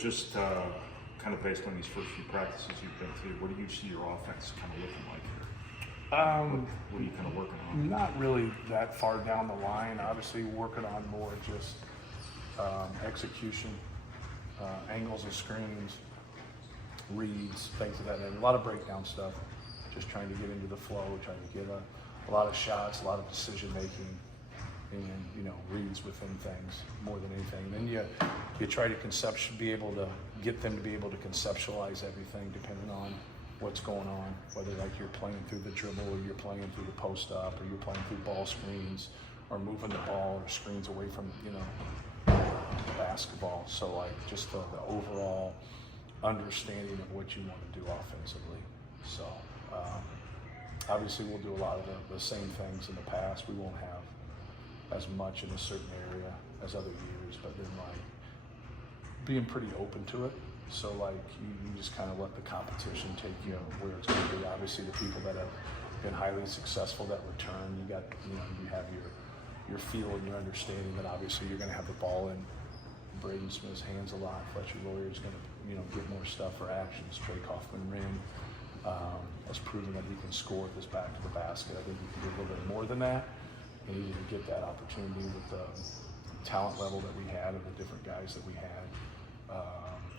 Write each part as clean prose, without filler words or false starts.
Just kind of based on these first few practices you've been through, what do you see your offense kind of looking like here? What are you kind of working on? Not really that far down the line. Obviously, working on more just execution, angles of screens, reads, things of that nature. A lot of breakdown stuff. Just trying to get into the flow, trying to get a lot of shots, a lot of decision making, and reads within things more than anything. Then you try to be able to get them to be able to conceptualize everything depending on what's going on, whether like you're playing through the dribble or you're playing through the post up or you're playing through ball screens or moving the ball or screens away from the basketball. So like just the overall understanding of what you want to do offensively. So obviously we'll do a lot of the same things in the past. We won't have as much in a certain area as other years, but then like being pretty open to it. So like you just kind of let the competition take you where it's going to be. Obviously the people that have been highly successful that return, you have your feel and your understanding that obviously you're going to have the ball in Braden Smith's hands a lot. Fletcher Lawyer's going to get more stuff for actions. Trey Kaufman-Renn has proven that he can score with his back to the basket. I think he can do a little bit more than that. And he didn't get that opportunity with the talent level that we had and the different guys that we had.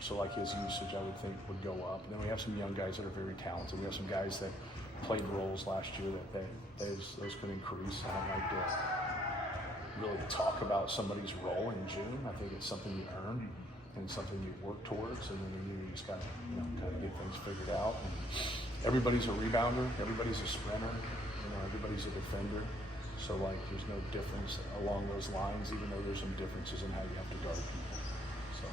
So like his usage, I would think, would go up. And then we have some young guys that are very talented. We have some guys that played roles last year that those could increase. I don't like to really talk about somebody's role in June. I think it's something you earn and something you work towards, and then you just got to kind of get things figured out. And everybody's a rebounder, everybody's a sprinter, everybody's a defender. So like there's no difference along those lines, even though there's some differences in how you have to guard people. So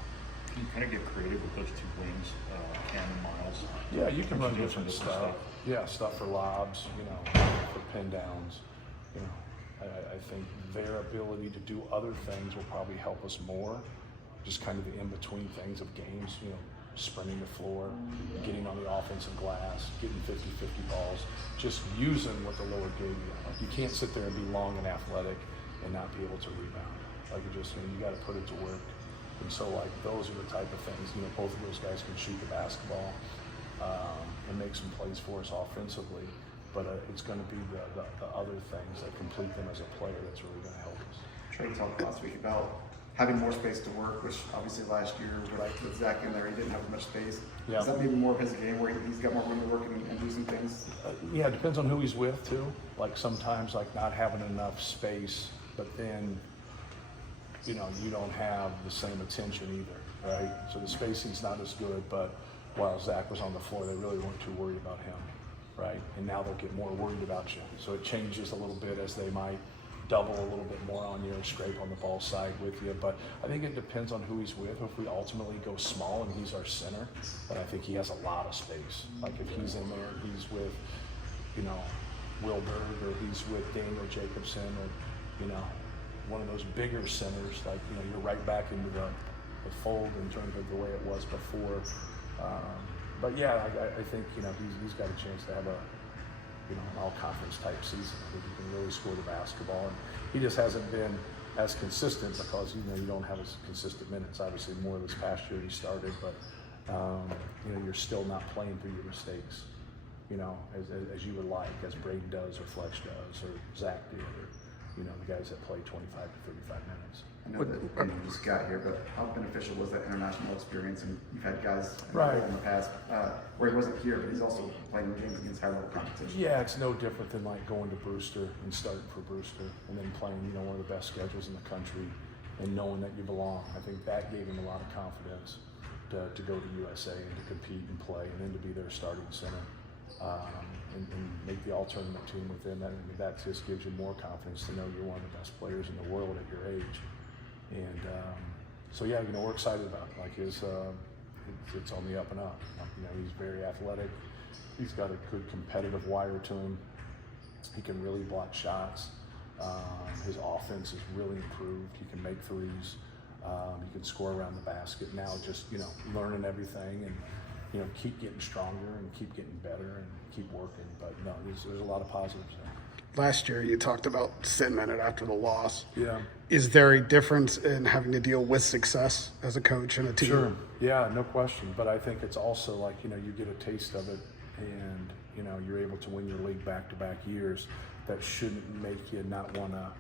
can you kind of get creative with those two wings, Kanon, Miles? Yeah, you can run different stuff. Yeah, stuff for lobs, for pin downs. I think their ability to do other things will probably help us more. Just kind of the in-between things of games, sprinting the floor, getting on the offensive glass, getting 50-50 balls, just using what the lower gave you. Like you can't sit there and be long and athletic and not be able to rebound. Like you got to put it to work. And so like those are the type of things, both of those guys can shoot the basketball and make some plays for us offensively, but it's going to be the other things that complete them as a player that's really going to help us. Trey talked last week about having more space to work, which obviously last year with Zach in there, he didn't have as much space. Yeah. Is that maybe more of his game where he's got more room to work and do some things? Yeah, it depends on who he's with too. Like sometimes like not having enough space, but then you don't have the same attention either, right? So the spacing's not as good, but while Zach was on the floor, they really weren't too worried about him, right? And now they'll get more worried about you. So it changes a little bit as they might double a little bit more on you or scrape on the ball side with you. But I think it depends on who he's with. If we ultimately go small and he's our center, then I think he has a lot of space. Like if he's in there and he's with, Wilberg, or he's with Daniel Jacobson, or, one of those bigger centers, like, you're right back into the fold in terms of the way it was before. But yeah, I think, he's got a chance to have an all-conference type season. I think he can really score the basketball, and he just hasn't been as consistent because you don't have as consistent minutes. Obviously, more this past year he started, but you're still not playing through your mistakes, as you would like, as Braden does, or Fletch does, or Zach did, or the guys that play 25 to 35 minutes. I know that you just got here, but how beneficial was that international experience? And you've had guys in the past where he wasn't here, but he's also playing games against high-level competition. Yeah, it's no different than like going to Brewster and starting for Brewster and then playing, one of the best schedules in the country and knowing that you belong. I think that gave him a lot of confidence to go to USA and to compete and play, and then to be their starting center and make the all-tournament team within that. I mean, that just gives you more confidence to know you're one of the best players in the world at your age. And so yeah, we're excited about it. Like it's on the up and up. He's very athletic. He's got a good competitive wire to him. He can really block shots. His offense is really improved. He can make threes. He can score around the basket. Now just learning everything and keep getting stronger and keep getting better and keep working. But no, there's a lot of positives there. last year you talked about sitting in it after the loss. Yeah. Is there a difference in having to deal with success as a coach and a team? Sure. Yeah, no question. But I think it's also like, you get a taste of it and, you're able to win your league back-to-back years. That shouldn't make you not want to,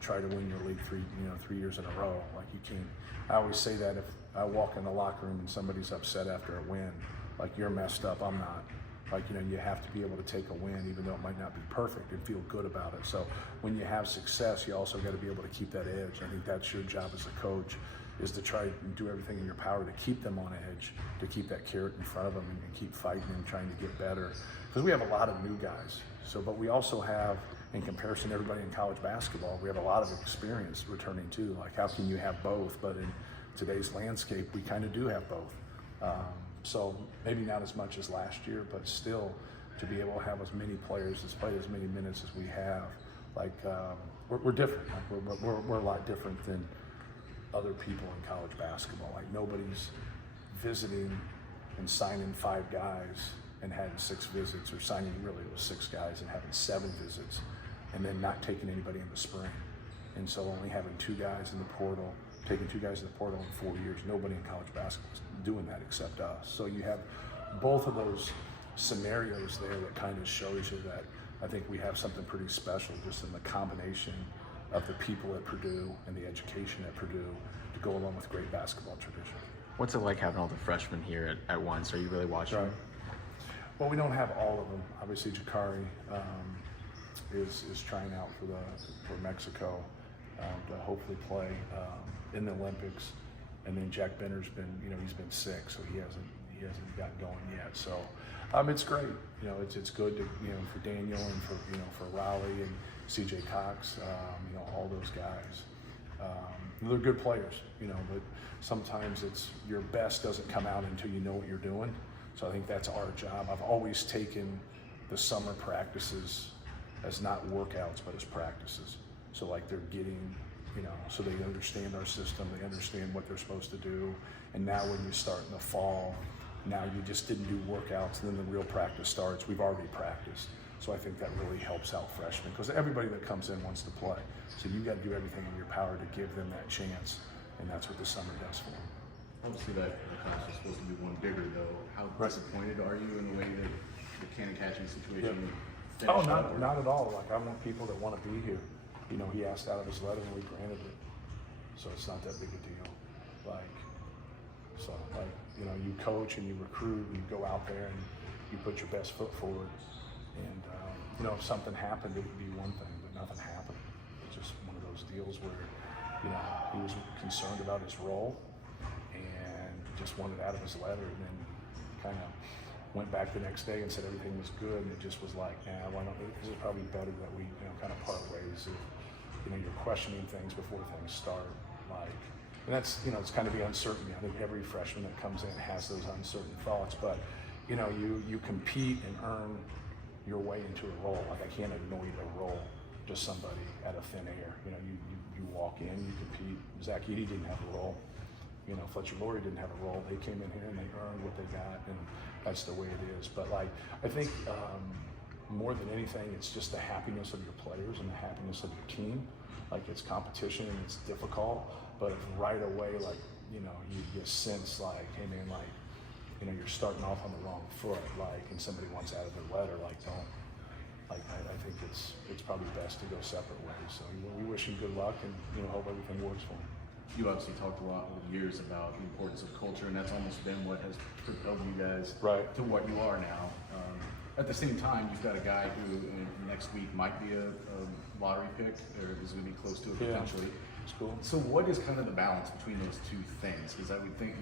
try to win your league 3 years in a row. Like you can't. I always say that if I walk in the locker room and somebody's upset after a win, like you're messed up, I'm not. Like, you have to be able to take a win, even though it might not be perfect, and feel good about it. So when you have success, you also got to be able to keep that edge. I think that's your job as a coach, is to try and do everything in your power to keep them on edge, to keep that carrot in front of them and keep fighting and trying to get better. Because we have a lot of new guys. So, but we also have, in comparison to everybody in college basketball, we have a lot of experience returning too. Like, how can you have both? But in today's landscape, we kind of do have both. So maybe not as much as last year, but still to be able to have as many players that's played as many minutes as we have, like we're different. Like we're a lot different than other people in college basketball. Like nobody's visiting and signing 5 guys and having 6 visits, or signing really it was 6 guys and having 7 visits, and then not taking anybody in the spring. And so only having 2 guys in the portal, taking 2 guys in the portal in 4 years. Nobody in college basketball is doing that except us. So you have both of those scenarios there that kind of shows you that I think we have something pretty special just in the combination of the people at Purdue and the education at Purdue to go along with great basketball tradition. What's it like having all the freshmen here at once? Are you really watching? Right. Well, we don't have all of them. Obviously, Jakari is trying out for Mexico to hopefully play in the Olympics, and then Jack Benner's been he's been sick, so he hasn't gotten going yet. So it's great. It's good to for Daniel and for Raleigh and CJ Cox, all those guys. They're good players, but sometimes it's your best doesn't come out until you know what you're doing. So I think that's our job. I've always taken the summer practices as not workouts, but as practices. So like they're getting, so they understand our system, they understand what they're supposed to do. And now when you start in the fall, now you just didn't do workouts and then the real practice starts. We've already practiced. So I think that really helps out freshmen because everybody that comes in wants to play. So you got to do everything in your power to give them that chance. And that's what the summer does for them. Obviously that class was supposed to be one bigger though. How disappointed are you in the way that the Kanon Catchings situation finished Oh, up? not at all. Like I want people that want to be here. He asked out of his letter and we granted it. So it's not that big a deal. You coach and you recruit and you go out there and you put your best foot forward. And, if something happened, it would be one thing, but nothing happened. It's just one of those deals where, he was concerned about his role and just wanted out of his letter, and then kind of went back the next day and said everything was good, and it just was like, why don't we, this is probably better that we, kind of part ways. If, you're questioning things before things start, and that's, it's kind of the uncertainty. I think every freshman that comes in has those uncertain thoughts, but, you compete and earn your way into a role. Like I can't anoint a role to somebody out of thin air. You walk in, you compete. Zach Edey didn't have a role. Fletcher Laurie didn't have a role. They came in here and they earned what they got, and that's the way it is. But I think more than anything, it's just the happiness of your players and the happiness of your team. Like it's competition and it's difficult, but right away, you sense hey man, you're starting off on the wrong foot, and somebody wants out of their letter, don't. I think it's probably best to go separate ways. So we wish him good luck and hope everything works for him. You obviously talked a lot over the years about the importance of culture, and that's almost been what has propelled you guys to what you are now. At the same time, you've got a guy who next week might be a lottery pick, or is going to be close to it potentially. It's cool. So what is kind of the balance between those two things? Because I would think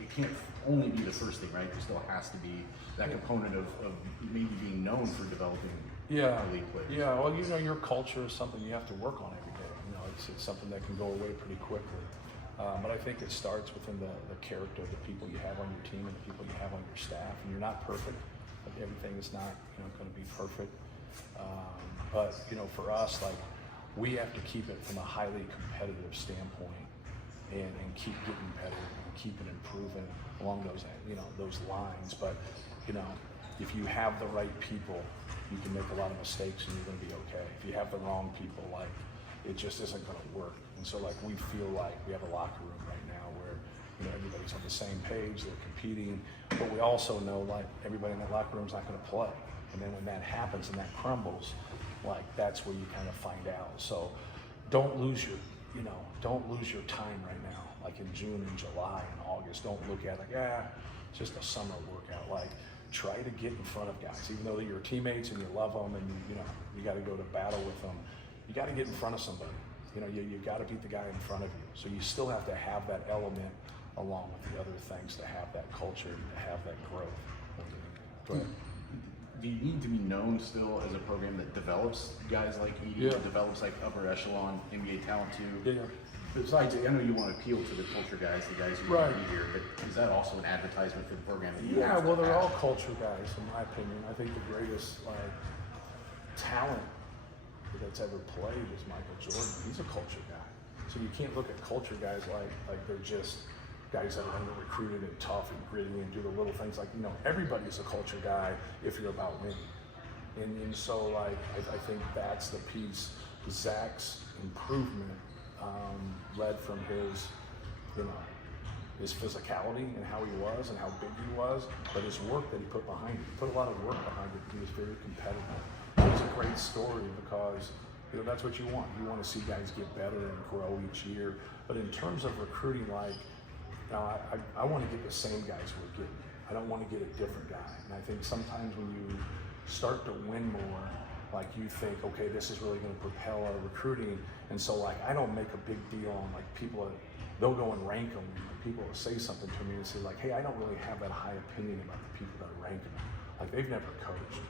it can't only be the first thing, right? There still has to be that component of maybe being known for developing elite players. Yeah, well, your culture is something you have to work on every day. It's something that can go away pretty quickly. But I think it starts within the character of the people you have on your team and the people you have on your staff. And you're not perfect. Everything is not going to be perfect. But for us, we have to keep it from a highly competitive standpoint and keep getting better and keep it improving along those those lines. But if you have the right people, you can make a lot of mistakes and you're going to be okay. If you have the wrong people, like, it just isn't going to work. And so, like, we feel like we have a locker room right now where, you know, everybody's on the same page, they're competing, but we also know, like, everybody in that locker room is not going to play. And then when that happens and that crumbles, like, that's where you kind of find out. So don't lose your time right now. Like in June and July and August, don't look at it like, it's just a summer workout. Like, try to get in front of guys, even though they're your teammates and you love them and you got to go to battle with them. You got to get in front of somebody. You know, you got to beat the guy in front of you. So you still have to have that element along with the other things to have that culture and to have that growth. Go ahead. Do you need to be known still as a program that develops guys like Edie, that develops like upper echelon NBA talent too? Yeah. Besides, I know you want to appeal to the culture guys, the guys who want to be here, but is that also an advertisement for the program? Yeah, well, they're all culture guys, in my opinion. I think the greatest talent that's ever played is Michael Jordan. He's a culture guy. So you can't look at culture guys like they're just guys that are under recruited and tough and gritty and do the little things. Like, everybody's a culture guy if you're about winning. And so, like, I think that's the piece. Zach's improvement led from his physicality and how he was and how big he was, but his work that he put behind it. He put a lot of work behind it. He was very competitive. It was a great story because that's what you want. You want to see guys get better and grow each year. But in terms of recruiting, like, I want to get the same guys we're getting. I don't want to get a different guy. And I think sometimes when you start to win more, like, you think, okay, this is really going to propel our recruiting. And so, like, I don't make a big deal on, like, they'll go and rank them. Like, people will say something to me and say, like, hey, I don't really have that high opinion about the people that are ranking them. Like, they've never coached.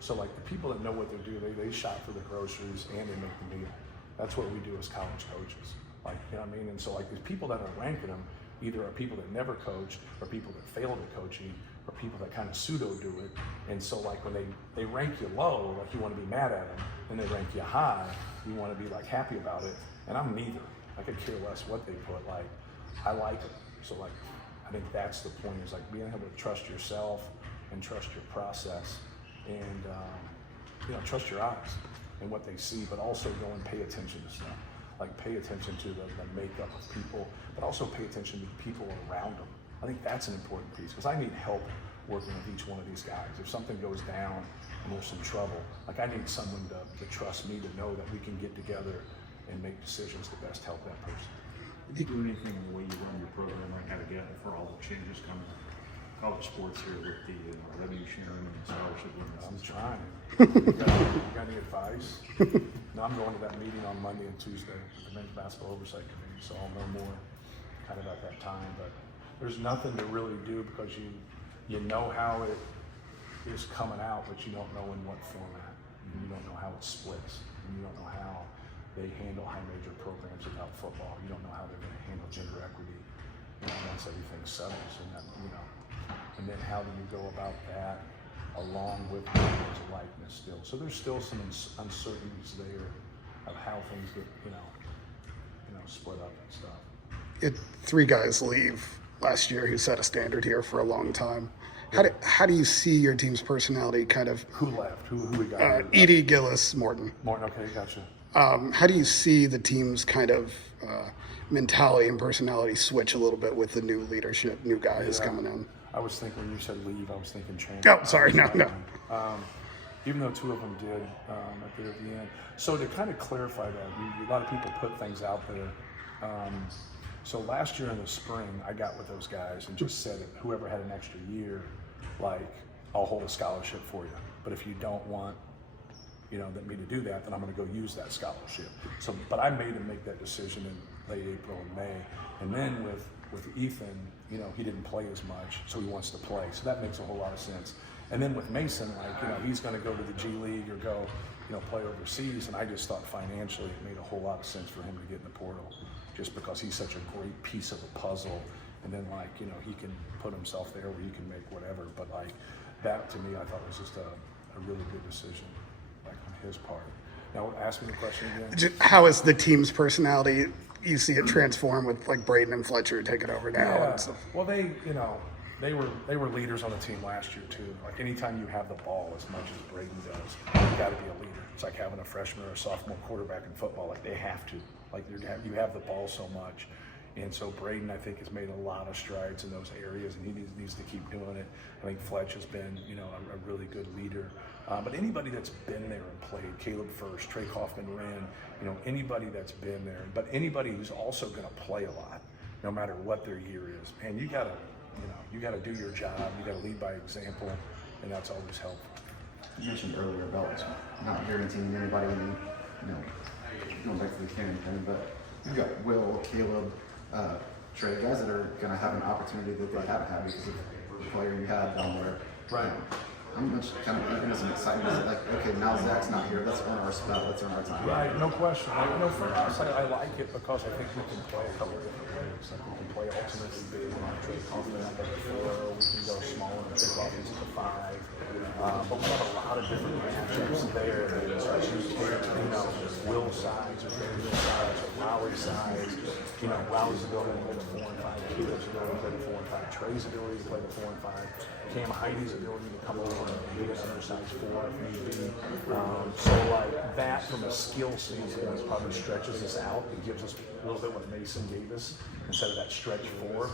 So, like, the people that know what they're doing, they shop for the groceries and they make the meal. That's what we do as college coaches. Like, you know what I mean? And so, like, these people that are ranking them either are people that never coached, or people that failed at coaching, or people that kind of pseudo do it. And so, like, when they rank you low, like, you want to be mad at them, and they rank you high, you want to be, like, happy about it. And I'm neither. I could care less what they put. Like, I like it. So, like, I think that's the point, is like being able to trust yourself and trust your process, and trust your eyes and what they see, but also go and pay attention to stuff. Like, pay attention to the makeup of people, but also pay attention to the people around them. I think that's an important piece, because I need help working with each one of these guys. If something goes down and there's some trouble, like, I need someone to trust me, to know that we can get together and make decisions to best help that person. Did you do anything in the way you run your program right now together for all the changes coming to college sports here with the revenue sharing and scholarship limits? I'm trying. You got any advice? No, I'm going to that meeting on Monday and Tuesday with the men's basketball oversight committee, so I'll know more kind of at that time. But there's nothing to really do, because you know how it is coming out, but you don't know in what format. You don't know how it splits. And you don't know how they handle high major programs without football. You don't know how they're going to handle gender equity once everything settles, and then and then how do you go about that along with image and likeness still. So there's still some uncertainties there of how things get split up and stuff. 3 guys leave last year who set a standard here for a long time. How do you see your team's personality kind of? Who left? Who we got? Edie, Gillis, Morton. Morton, okay, gotcha. How do you see the team's kind of mentality and personality switch a little bit with the new leadership, new guys coming in? I was thinking, when you said leave, I was thinking change. Oh, sorry, no. Even though 2 of them did at the end. So to kind of clarify that, a lot of people put things out there. So last year in the spring, I got with those guys and just said, whoever had an extra year, like, I'll hold a scholarship for you. But if you don't want me to do that, then I'm going to go use that scholarship. So, but I made him make that decision in late April and May. And then with Ethan, he didn't play as much, so he wants to play. So that makes a whole lot of sense. And then with Mason, like, he's going to go to the G League or go, play overseas. And I just thought financially it made a whole lot of sense for him to get in the portal, just because he's such a great piece of the puzzle. And then, like, he can put himself there where he can make whatever. But, like, that to me, I thought was just a really good decision, like, on his part. Now, ask me the question again. How is the team's personality? You see it transform with, like, Braden and Fletcher taking over now. Yeah. And stuff. Well, they were leaders on the team last year too. Like anytime you have the ball as much as Braden does, you got to be a leader. It's like having a freshman or a sophomore quarterback in football. Like they have to. Like you have the ball so much. And so Braden, I think, has made a lot of strides in those areas, and he needs to keep doing it. I think Fletch has been, a really good leader. But anybody that's been there and played, Caleb First, Trey Kaufman-Renn, anybody that's been there, but anybody who's also going to play a lot, no matter what their year is, man, you gotta do your job. You gotta lead by example, and that's always helpful. You mentioned earlier about not guaranteeing anybody, going back to the Kanon thing, but you've got Will, Caleb, Trey, guys that are going to have an opportunity that they haven't had because of the player you had down there. Right. How much kind of eagerness and excitement is it? Like, okay, now Zach's not here. Let's earn our spot. Let's earn our time. Right, no question. For us, I like it because I think we can play a couple of different ways. Like we can play ultimately big, Trey Kaufman at the 4, we can go smaller and Trey Kaufman's at the 5. But we have a lot of different matchups there. Will size, or Daniel size, or Lowry size. Lowry's ability to play the 4 and 5, Caleb's ability to play the 4 and 5, Trey's ability to play the 4 and 5, Cam Heidi's ability to come over and be another size 4 if need be. So like that from a skill standpoint probably stretches us out. It gives us a little bit what Mason gave us instead of that stretch 4.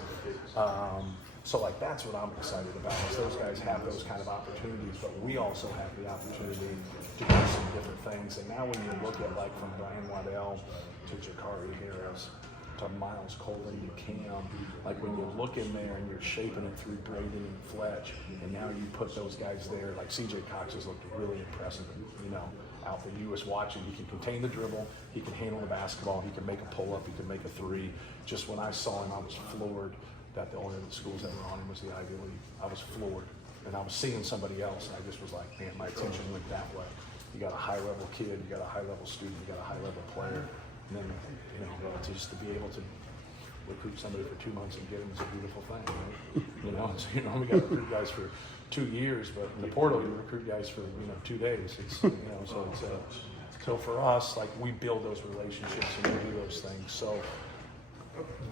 So like that's what I'm excited about is those guys have those kind of opportunities, but we also have the opportunity to do some different things. And now when you look at like from Brian Waddell to Jakari Harris to Miles Colvin to Cam, like when you look in there and you're shaping it through Braden and Fletch, and now you put those guys there, like CJ Cox has looked really impressive, out there. You was watching, he can contain the dribble, he can handle the basketball, he can make a pull-up, he can make a 3. Just when I saw him, I was floored that the only of the schools that were on him was the Ivy League. I was floored. And I was seeing somebody else, and I just was like, man, my attention went that way. You got a high-level kid, you got a high-level student, you got a high-level player. And then, just to be able to recruit somebody for 2 months and get them is a beautiful thing, right? So, we got to recruit guys for 2 years, but in the portal, you recruit guys for, 2 days. It's, so for us, like, we build those relationships and we do those things. So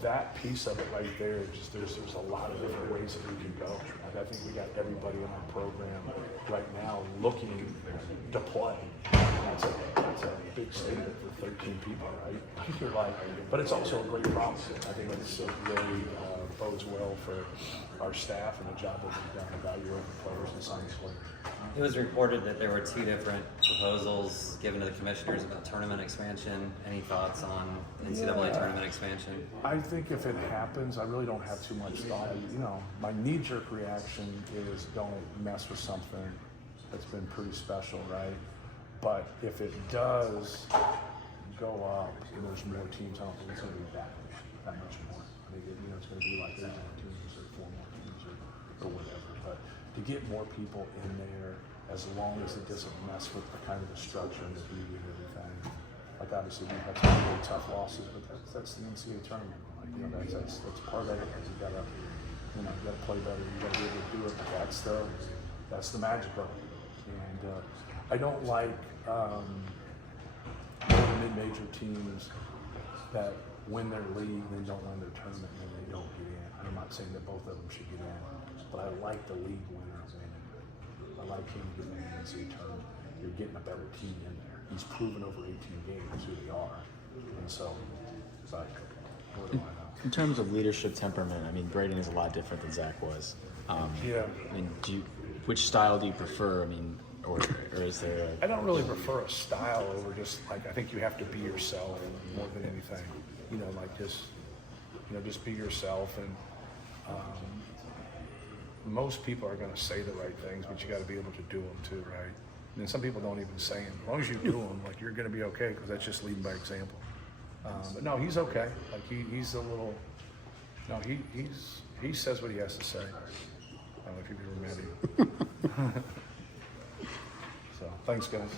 that piece of it right there, just there's a lot of different ways that we can go. I think we got everybody in our program right now looking to play. That's a big statement for 13 people, right? You're like, but it's also a great problem. I think it's really bodes well for our staff and the job that we've done evaluating players and signing players. It was reported that there were 2 different proposals given to the commissioners about tournament expansion. Any thoughts on NCAA tournament expansion? I think if it happens, I really don't have too much thought. My knee-jerk reaction is don't mess with something that's been pretty special, right? But if it does go up and there's more teams, I don't think it's going to be that much more. I think it's going to be like 8 more teams or 4 more teams or whatever. But to get more people in there, as long as it doesn't mess with the kind of the structure and the beauty of everything. Like obviously we've had some really tough losses, but that's the NCAA tournament. Like that's part of it. You gotta play better. You gotta be able to do it. But that's the magic of it. And I don't like mid-major teams that win their league and don't win their tournament and they don't get in. I'm not saying that both of them should get in, but I like the league winner winning. I like him getting in the NCAA tournament. You're getting a better team in there. He's proven over 18 games who they are. And so it's like, what do I know? In terms of leadership temperament, Braden is a lot different than Zach was. Yeah. Which style do you prefer? Or is there I don't really prefer a style over just like, I think you have to be yourself more than anything. Just be yourself. And most people are going to say the right things, but you got to be able to do them too, right? And some people don't even say them. As long as you do them, like you're going to be okay because that's just leading by example. But no, he's okay. Like he's a little. No, he says what he has to say. I don't know if you've ever met him. So thanks, guys.